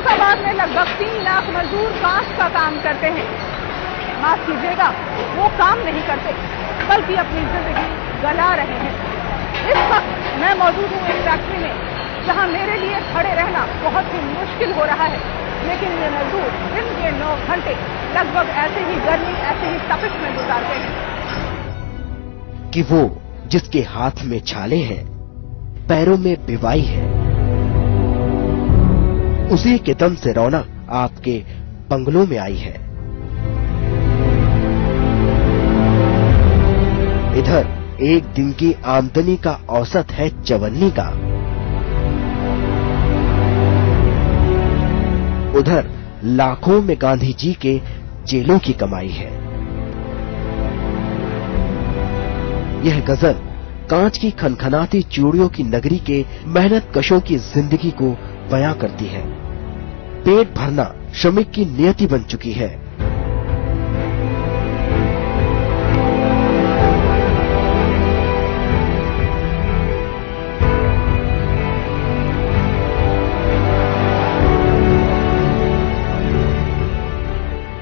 फिरोजाबाद में लगभग 3 लाख मजदूर कांच का काम करते हैं। माफ कीजिएगा, वो काम नहीं करते बल्कि अपनी जिंदगी गला रहे हैं। इस वक्त मैं मौजूद हूँ एक फैक्ट्री में, जहाँ मेरे लिए खड़े रहना बहुत ही मुश्किल हो रहा है, लेकिन ये मजदूर दिन के 9 घंटे लगभग ऐसे ही गर्मी, ऐसे ही तपिश में गुजारते हैं। कि वो जिसके हाथ में छाले हैं, पैरों में बिवाई है, उसी के दम से रौनक आपके बंगलों में आई है। इधर एक दिन की आमदनी का औसत है 54 का, उधर लाखों में गांधी जी के जेलों की कमाई है। यह गजल कांच की खनखनाती चूड़ियों की नगरी के मेहनत कशों की जिंदगी को बयां करती है। पेट भरना श्रमिक की नियति बन चुकी है।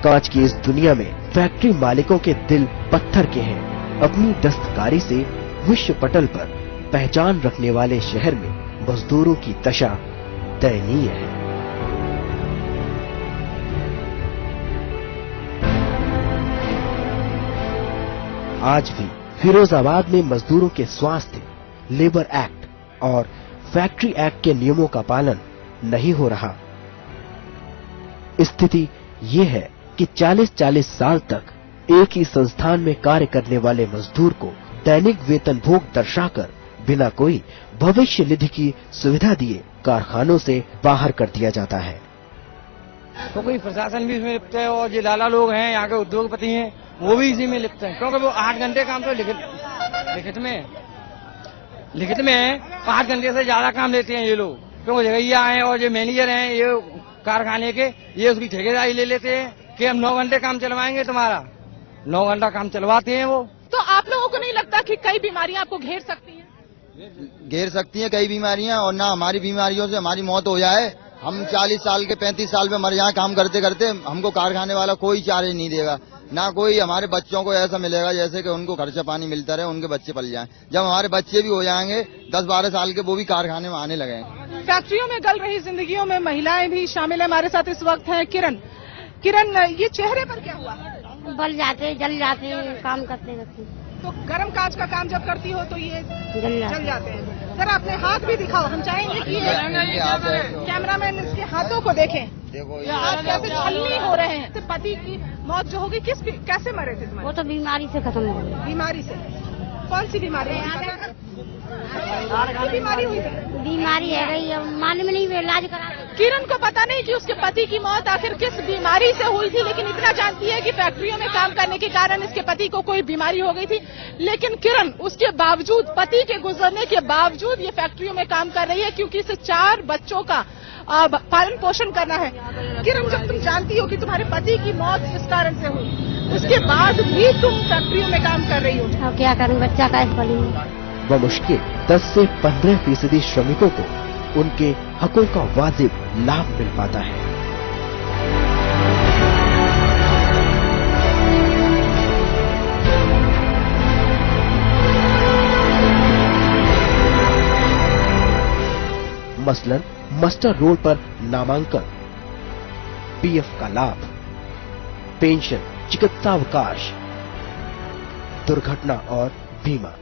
कांच की इस दुनिया में फैक्ट्री मालिकों के दिल पत्थर के हैं। अपनी दस्तकारी से विश्व पटल पर पहचान रखने वाले शहर में मजदूरों की दशा दयनीय है। आज भी फिरोजाबाद में मजदूरों के स्वास्थ्य, लेबर एक्ट और फैक्ट्री एक्ट के नियमों का पालन नहीं हो रहा। स्थिति ये है कि 40-40 साल तक एक ही संस्थान में कार्य करने वाले मजदूर को दैनिक वेतन भोग दर्शाकर बिना कोई भविष्य निधि की सुविधा दिए कारखानों से बाहर कर दिया जाता है। तो कोई प्रशासन भी इसमें लिप्त है और जो लाला लोग हैं, यहाँ के उद्योगपति हैं, वो भी इसी में लिप्त हैं, क्योंकि वो 8 घंटे काम तो लिखित में 5 घंटे से ज्यादा काम लेते हैं ये लोग, क्योंकि जगैया हैं और जो मैनेजर हैं ये कारखाने के, ये उसकी ठेकेदारी ले लेते हैं कि हम 9 घंटे काम चलवाएंगे, तुम्हारा 9 घंटा काम चलवाते हैं वो। तो आप लोगों को नहीं लगता कि कई बीमारियां आपको घेर सकती हैं? घेर सकती हैं कई बीमारियां, और ना हमारी बीमारियों से हमारी मौत हो जाए। हम 40 साल के 35 साल में मर जाए काम करते करते, हमको कारखाने वाला कोई चार्ज नहीं देगा, ना कोई हमारे बच्चों को ऐसा मिलेगा जैसे कि उनको खर्चा पानी मिलता रहे, उनके बच्चे पल जाएं। जब हमारे बच्चे भी हो जाएंगे 10-12 साल के, वो भी कारखाने में आने लगे। फैक्ट्रियों में गल रही जिंदगियों में महिलाएं भी शामिल है। हमारे साथ इस वक्त है किरण। ये चेहरे पर क्या हुआ? बल जाते, जल जाते, काम करते करते। तो गर्म कांच का काम जब करती हो तो ये जल जाते हैं। सर अपने हाथ भी दिखाओ, हम चाहेंगे कि कैमरामैन इसके हाथों को देखें। देखो ये हाथ कैसे छलनी हो रहे हैं। तो पति की मौत जो होगी कैसे मरे थे? वो तो बीमारी से खत्म हो गई। बीमारी से? कौन सी बीमारी? बीमारी हुई थी? बीमारी है गई, मालूम नहीं, इलाज करा। किरण को पता नहीं कि उसके पति की मौत आखिर किस बीमारी से हुई थी, लेकिन इतना जानती है कि फैक्ट्रियों में काम करने के कारण इसके पति को कोई बीमारी हो गई थी। लेकिन किरण उसके बावजूद, पति के गुजरने के बावजूद ये फैक्ट्रियों में काम कर रही है, क्योंकि इसे 4 बच्चों का पालन पोषण करना है। किरण, जब तुम जानती हो कि तुम्हारे पति की मौत इस कारण से हुई, उसके बाद भी तुम फैक्ट्रियों में काम कर रही हो। अब क्या करूँ, बच्चा का पली। बमुश्किल 10 से 15% श्रमिकों को उनके हकों का वाजिब लाभ मिल पाता है। मसलन मस्टर रोड पर नामांकन, पीएफ का लाभ, पेंशन, चिकित्सा अवकाश, दुर्घटना और बीमा।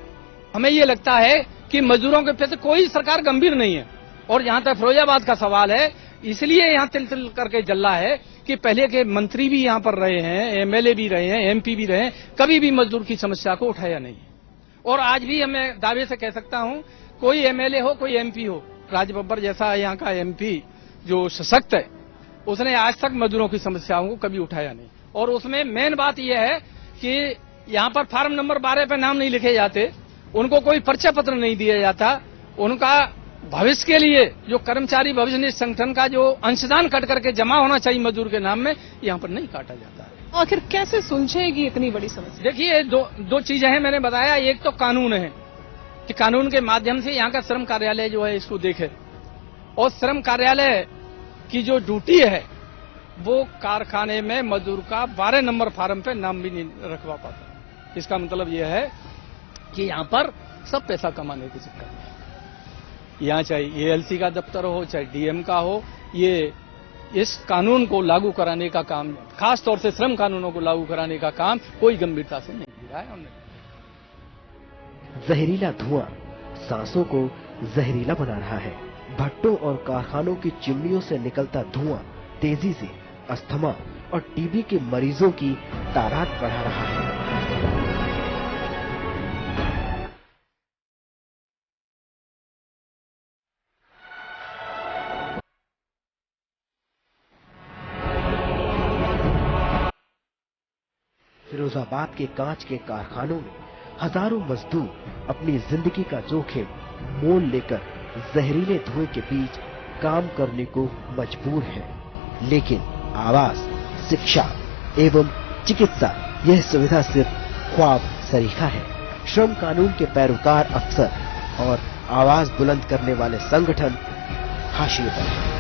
हमें ये लगता है कि मजदूरों के प्रति कोई सरकार गंभीर नहीं है। और जहाँ तक फिरोजाबाद का सवाल है, इसलिए यहाँ तिल तिल करके जल रहा है कि पहले के मंत्री भी यहाँ पर रहे हैं, एमएलए भी रहे हैं, एमपी भी रहे हैं, कभी भी मजदूर की समस्या को उठाया नहीं। और आज भी हमें दावे से कह सकता हूँ, कोई एमएलए हो, कोई एमपी हो, राज बब्बर जैसा यहाँ का एमपी जो सशक्त है, उसने आज तक मजदूरों की समस्याओं को कभी उठाया नहीं। और उसमें मेन बात यह है कि यहाँ पर फार्म नंबर 12 पे नाम नहीं लिखे जाते, उनको कोई परिचय पत्र नहीं दिया जाता, उनका भविष्य के लिए जो कर्मचारी भविष्य निधि संगठन का जो अंशदान कट करके जमा होना चाहिए मजदूर के नाम में, यहाँ पर नहीं काटा जाता है। आखिर कैसे सुलझेगी इतनी बड़ी समस्या? देखिए, दो चीजें हैं मैंने बताया। एक तो कानून है कि कानून के माध्यम से यहाँ का श्रम कार्यालय जो है इसको देखे, और श्रम कार्यालय की जो ड्यूटी है वो कारखाने में मजदूर का 12 नंबर फार्म पे नाम भी नहीं रखवा पाता। इसका मतलब यह है कि यहाँ पर सब पैसा कमाने के चक्कर में, यहाँ चाहे ALC का दफ्तर हो चाहे DM का हो, ये इस कानून को लागू कराने का काम, खास तौर से श्रम कानूनों को लागू कराने का काम कोई गंभीरता से नहीं लिया है हमने। जहरीला धुआं सांसों को जहरीला बना रहा है। भट्टों और कारखानों की चिमनियों से निकलता धुआं तेजी से अस्थमा और TB के मरीजों की तादाद बढ़ा रहा है। फिरोजाबाद के कांच के कारखानों में हजारों मजदूर अपनी जिंदगी का जोखिम मोल लेकर जहरीले धुएं के बीच काम करने को मजबूर हैं। लेकिन आवास, शिक्षा एवं चिकित्सा यह सुविधा सिर्फ ख्वाब सरीखा है। श्रम कानून के पैरोकार अफसर और आवाज बुलंद करने वाले संगठन हाशिए पर हैं।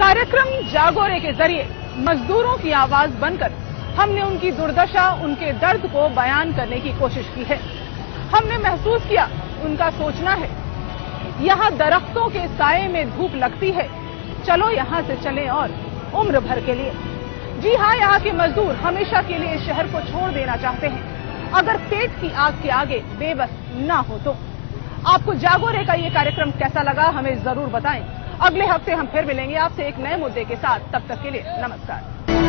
कार्यक्रम जागोरे के जरिए मजदूरों की आवाज बनकर हमने उनकी दुर्दशा, उनके दर्द को बयान करने की कोशिश की है। हमने महसूस किया उनका सोचना है, यहाँ दरख्तों के साये में धूप लगती है, चलो यहाँ से चलें और उम्र भर के लिए। जी हाँ, यहाँ के मजदूर हमेशा के लिए शहर को छोड़ देना चाहते हैं, अगर पेट की आग के आगे बेबस ना हो तो। आपको जागोरे का ये कार्यक्रम कैसा लगा हमें जरूर बताएं। अगले हफ्ते हम फिर मिलेंगे आपसे एक नए मुद्दे के साथ। तब तक के लिए नमस्कार।